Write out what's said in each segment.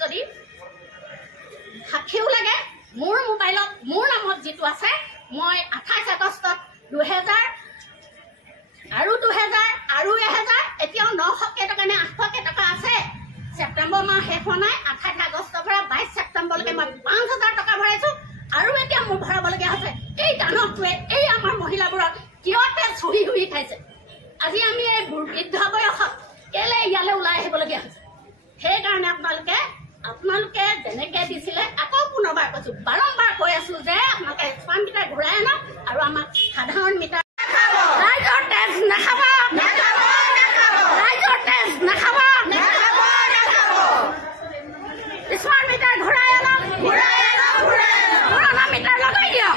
যদি সাক্ষীও লাগে মোৰ মোবাইলত মোৰ নামত যেটো আছে মই 28 আগষ্টত 2000 আৰু 2000 আৰু 1000 এতিয়াও 900 টকা নে 800 টকা আছে সেপ্টেম্বৰ মাহ শেষ হোৱা নাই 28 আগষ্টৰ পৰা 22 সেপ্টেম্বৰলৈকে মই 5000 টকা ভৰাইছো আৰু এতিয়া মোৰ ভৰাবলগীয়া হৈছে এই দানৱটোৱে এই আমাৰ মহিলাবোৰক কিয়তে চুহি হুহি খাইছে আজি আমি এই বৃদ্ধ বয়সত কেলে ইয়ালে ওলাই আহিবলগীয়া হৈছে সেইকাৰণে আপোনালোকে যেনেকে দিছিলে আকৌ পুনৰবাৰ কৈছো বাৰম্বাৰ কৈ আছো যে আপোনালোকে স্মাৰ্ট মিটাৰ ঘূৰাই আনক আৰু আমাক সাধাৰণ মিটাৰ ৰাইজৰ টেক্স নাখাবা ৰাইজৰ টেক্স নাখাবা স্মাৰ্ট মিটাৰ ঘূৰাই আনক পুৰণা মিটাৰ লগাই দিয়ক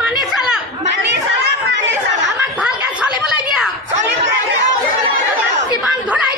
মানি চালক আমাক ভালকে চলিবলৈ দিয়ক কিমান ঘূৰাই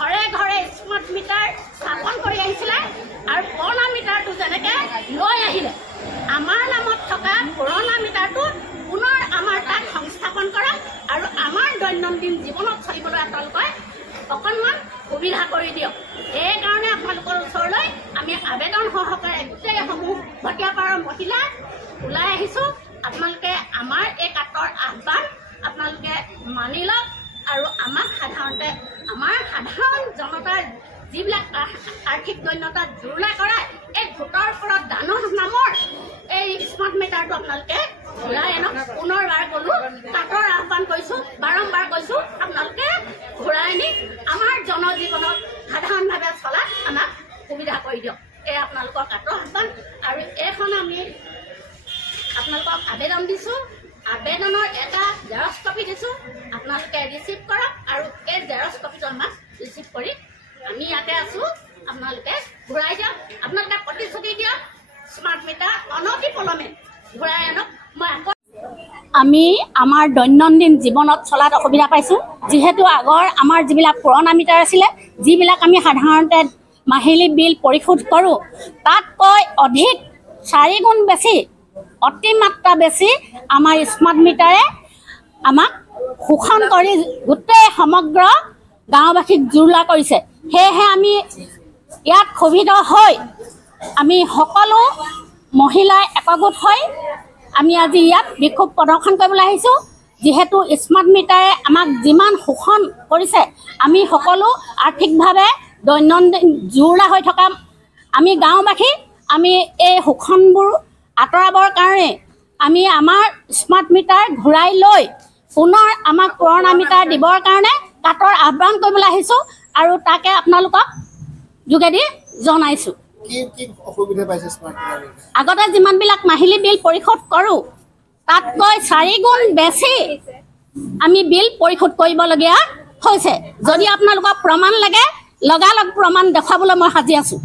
ঘৰে ঘৰে স্মাৰ্ট মিটাৰ স্থাপন কৰি আহিছিলে আৰু পুৰণা মিটাৰটো যেনেকে লৈ আহিলে আমাৰ নামত থকা পুৰণা মিটাৰটো পুনৰ আমাৰ তাত সংস্থাপন কৰা আৰু আমাৰ দৈনন্দিন জীৱনত চলিবলৈ আপোনালোকে অকণমান সুবিধা কৰি দিয়ক সেইকাৰণে আপোনালোকৰ ওচৰলৈ আমি আবেদন সহকাৰে গোটেইসমূহ ভটিয়াপাৰৰ মহিলা ওলাই আহিছোঁ আপোনালোকে আমাৰ এই কাটৰ আহ্বান আপোনালোকে মানি লওক আৰু আমাক সাধাৰণতে আমাৰ সাধাৰণ জনতাৰ যিবিলাক আৰ্থিক দৈন্যতা জুৰুলা কৰাই এই ভোটৰ ওপৰত দানৰ নামৰ এই স্মাৰ্ট মিটাৰটো আপোনালোকে ঘূৰাই আনক পুনৰবাৰ ক'লো কাটৰ আহ্বান কৰিছোঁ বাৰম্বাৰ কৈছোঁ আপোনালোকে ঘূৰাই আনি আমাৰ জনজীৱনত সাধাৰণভাৱে চলাত আমাক সুবিধা কৰি দিয়ক এই আপোনালোকৰ কাটৰ আহ্বান আৰু এইখন আমি আপোনালোকক আবেদন দিছোঁ আবেদনৰ এটা জেৰক্স কপি দিছোঁ আপোনালোকে ৰিচিভ কৰক আৰু এই জেৰক্স কপিটো আমাক ৰিচিভ কৰি আমি ইয়াতে আছোঁ আপোনালোকে ঘূৰাই দিয়ক আপোনালোকে প্ৰতিশ্ৰুতি দিয়ক স্মাৰ্ট মিটাৰ অনতি পলমে ঘূৰাই আনক মই আমি আমাৰ দৈনন্দিন জীৱনত চলাত অসুবিধা পাইছোঁ যিহেতু আগৰ আমাৰ যিবিলাক পুৰণা মিটাৰ আছিলে যিবিলাক আমি সাধাৰণতে মাহিলী বিল পৰিশোধ কৰোঁ তাতকৈ অধিক 4 গুণ বেছি অতিমাত্ৰা বেছি আমাৰ স্মাৰ্ট মিটাৰে আমাক শোষণ কৰি গোটেই সমগ্ৰ গাঁওবাসীক জুৰুলা কৰিছে সেয়েহে আমি ইয়াত ক্ষোভিত হৈ আমি সকলো মহিলাই একগোট হৈ আমি আজি ইয়াত বিক্ষোভ প্ৰদৰ্শন কৰিবলৈ আহিছোঁ যিহেতু স্মাৰ্ট মিটাৰে আমাক যিমান শোষণ কৰিছে আমি সকলো আৰ্থিকভাৱে দৈনন্দিন জুৰুলা হৈ থকা আমি গাঁওবাসী আমি এই শোষণবোৰ আঁতৰাবৰ কাৰণে আমি আমাৰ স্মাৰ্ট মিটাৰ ঘূৰাই লৈ পুনৰ আমাক পুৰণা মিটাৰ দিবৰ কাৰণে কাটৰ আহ্বান কৰিবলৈ আহিছোঁ আৰু তাকে আপোনালোকক যোগেদি জনাইছোঁ। কি অসুবিধা পাইছে স্মাৰ্ট মিটাৰ? আগতে যিমানবিলাক মাহিলী বিল পৰিশোধ কৰোঁ তাতকৈ 4 গুণ বেছি আমি বিল পৰিশোধ কৰিবলগীয়া হৈছে। যদি আপোনালোকক প্ৰমাণ লাগে লগালগ প্ৰমাণ দেখুৱাবলৈ মই সাজি আছোঁ।